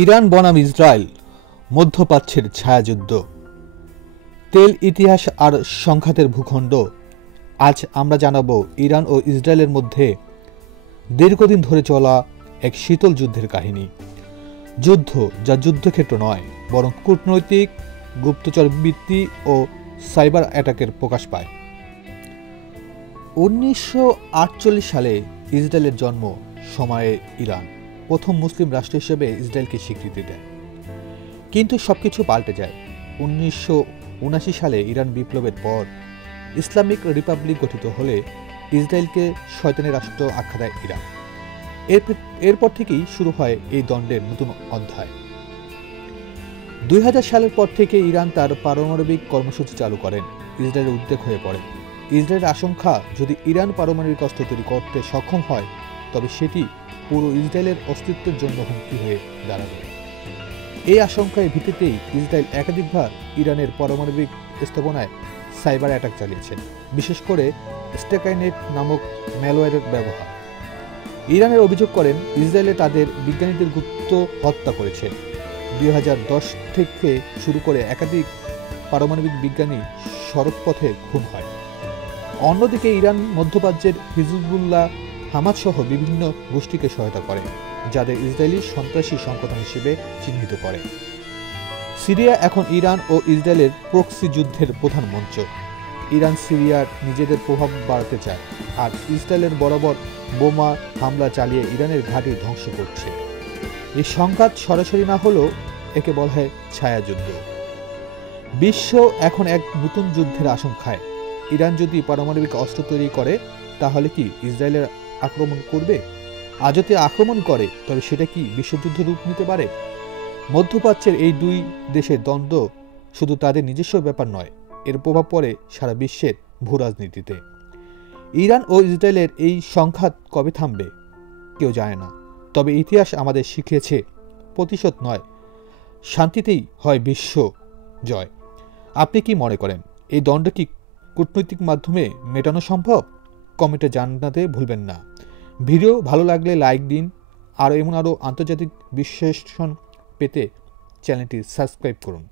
Iran বনাম Israel মধ্যপ্রাচ্যের ছায়াযুদ্ধ, তেল ইতিহাস আর সংঘাতের ভূখণ্ড। আজ আমরা জানাব ইরান ও ইসরায়েলের মধ্যে দীর্ঘদিন ধরে চলা এক শীতল যুদ্ধের কাহিনী। যুদ্ধ যা যুদ্ধক্ষেত্র নয়, বরং কূটনৈতিক, গুপ্তচরবৃত্তি ও সাইবার অ্যাটাকের প্রকাশ পায়। 1948 সালে ইসরায়েলের জন্ম সময়ে ইরান প্রথম মুসলিম রাষ্ট্র হিসেবে ইসরায়েলকে স্বীকৃতি দেয়। কিন্তু সবকিছু পাল্টে যায় 1979 সালে। ইরান বিপ্লবের পর ইসলামিক রিপাবলিক গঠিত হলে ইসরায়েলকে শয়তানের রাষ্ট্র আখ্যা দেয় ইরান। এরপর থেকেই শুরু হয় এই দ্বন্দ্বের নতুন অধ্যায়। 2000 সালের পর থেকে ইরান তার পারমাণবিক কর্মসূচি চালু করেন। ইসরায়েলের উদ্বেগ হয়ে পড়ে। ইসরায়েলের আশঙ্কা, যদি ইরান পারমাণবিক অস্ত্র তৈরি করতে সক্ষম হয় তবে সেটি পুরো ইসরায়েলের অস্তিত্বের জন্য হুমকি হয়ে দাঁড়াবে। এই আশঙ্কার ভিত্তিতেই ইসরায়েল একাধিকবার ইরানের পারমাণবিক স্থাপনায় সাইবার অ্যাটাক চালিয়েছে, বিশেষ করে স্টেকাইনেট নামক ম্যালওয়্যারের ব্যবহার। ইরানের অভিযোগ করেন ইসরায়েলে তাদের বিজ্ঞানীদের গুপ্ত হত্যা করেছে। 2010 থেকে শুরু করে একাধিক পারমাণবিক বিজ্ঞানী সড়কপথে খুন হয়। অন্যদিকে ইরান মধ্যপ্রাচ্যের হিজবুল্লাহ, হামাস সহ বিভিন্ন গোষ্ঠীকে সহায়তা করে, যাদের ইসরায়েলি সন্ত্রাসী সংগঠন হিসেবে চিহ্নিত করে। সিরিয়া এখন ইরান ও ইসরায়েলের প্রক্সি যুদ্ধের প্রধান মঞ্চ। ইরান সিরিয়ার নিজেদের প্রভাব বাড়াতে চায়, আর ইসরায়েলের বরাবর বোমা হামলা চালিয়ে ইরানের ঘাঁটি ধ্বংস করছে। এই সংঘাত সরাসরি না হলেও একে বলা হয় ছায়াযুদ্ধ। বিশ্ব এখন এক নতুন যুদ্ধের আশঙ্কায়। ইরান যদি পারমাণবিক অস্ত্র তৈরি করে তাহলে কি ইসরায়েলের আক্রমণ করবে? আর যদি আক্রমণ করে তবে সেটা কি বিশ্বযুদ্ধ রূপ নিতে পারে? মধ্যপ্রাচ্যের এই দুই দেশের দ্বন্দ্ব শুধু তাদের নিজস্ব ব্যাপার নয়, এর প্রভাব পড়ে সারা বিশ্বের ভূরাজনীতিতে। ইরান ও ইসরায়েলের এই সংঘাত কবে থামবে কেউ জানে না। তবে ইতিহাস আমাদের শিখিয়েছে, প্রতিশোধ নয়, শান্তিতেই হয় বিশ্ব জয়। আপনি কি মনে করেন, এই দ্বন্দ্ব কি কূটনৈতিক মাধ্যমে মেটানো সম্ভব? কমেন্টে জানাতে ভুলবেন না। ভিডিও ভালো লাগলে লাইক দিন, আর এমন আরও আন্তর্জাতিক বিশ্লেষণ পেতে চ্যানেলটি সাবস্ক্রাইব করুন।